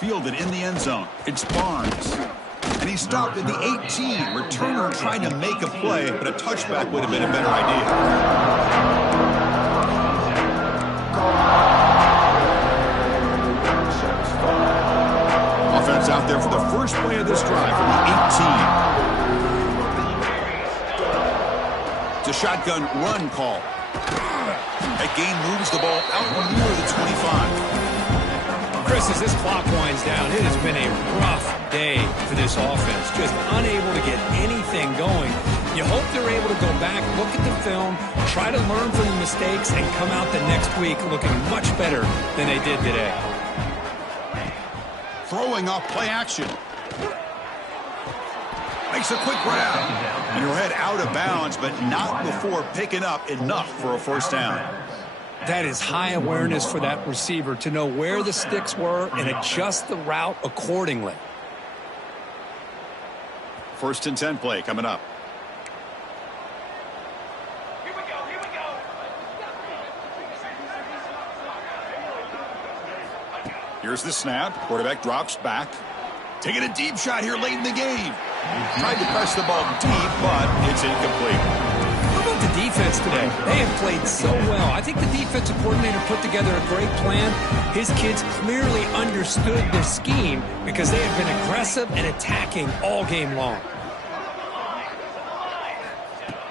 Fielded in the end zone. It's Barnes. And he stopped at the 18. Returner trying to make a play, but a touchback would have been a better idea. Offense out there for the first play of this drive from the 18. It's a shotgun run call. That gain moves the ball out near the 25. Chris, as this clock winds down, it has been a rough day for this offense. Just unable to get anything going. You hope they're able to go back, look at the film, try to learn from the mistakes, and come out the next week looking much better than they did today. Throwing off play action. Makes a quick grab. And he'll head out of bounds, but not before picking up enough for a first down. That is high awareness for that receiver to know where the sticks were and adjust the route accordingly. 1st and 10 play coming up. Here we go, here we go. Here's the snap. Quarterback drops back. Taking a deep shot here late in the game. Tried to press the ball deep, but it's incomplete. How about the defense today? They have played so well. I think the defensive coordinator put together a great plan. His kids clearly understood their scheme because they have been aggressive and attacking all game long.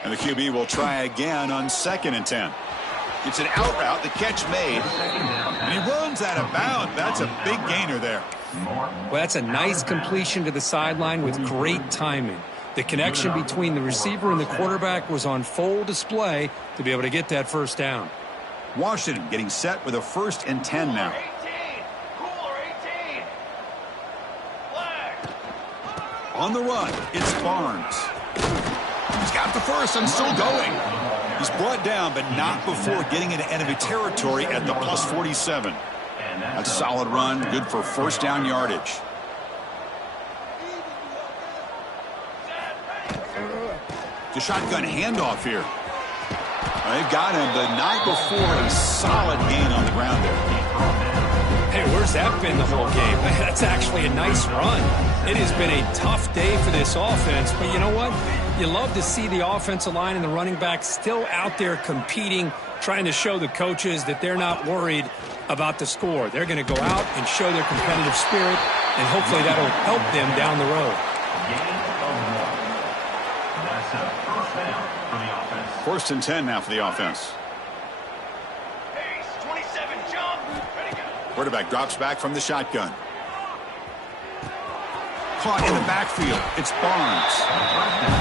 And the QB will try again on 2nd and 10. It's an out route, the catch made. And he runs out of bounds. That's a big gainer there. Well, that's a nice completion to the sideline with great timing. The connection between the receiver and the quarterback was on full display to be able to get that first down. Washington getting set with a 1st and 10 now. 18. Cooler 18. Flag. On the run, it's Barnes. He's got the first and still going. He's brought down, but not before getting into enemy territory at the plus 47. That's a solid run, good for first down yardage. The shotgun handoff here. They've got him, but not before a solid gain on the ground there. Hey, where's that been the whole game? That's actually a nice run. It has been a tough day for this offense, but you know what? You love to see the offensive line and the running back still out there competing, trying to show the coaches that they're not worried about the score. They're going to go out and show their competitive spirit, and hopefully that'll help them down the road. That's a first down for the offense. 1st and 10 now for the offense. Daze, 27, jump. Ready, go. Quarterback drops back from the shotgun. Caught in the backfield. It's Barnes.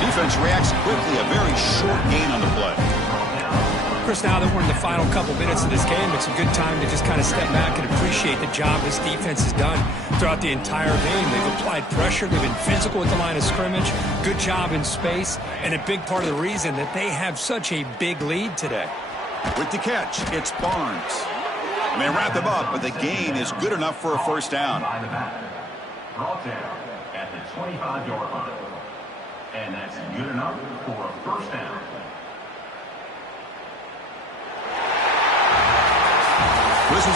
Defense reacts quickly. A very short gain on the play. Chris, now that we're in the final couple minutes of this game, it's a good time to just kind of step back and appreciate the job this defense has done throughout the entire game. They've applied pressure. They've been physical at the line of scrimmage. Good job in space. And a big part of the reason that they have such a big lead today. With the catch, it's Barnes. And they wrap him up, but the gain is good enough for a first down. By the back. Brought down at the 25-yard line. And that's good enough for a first down. This was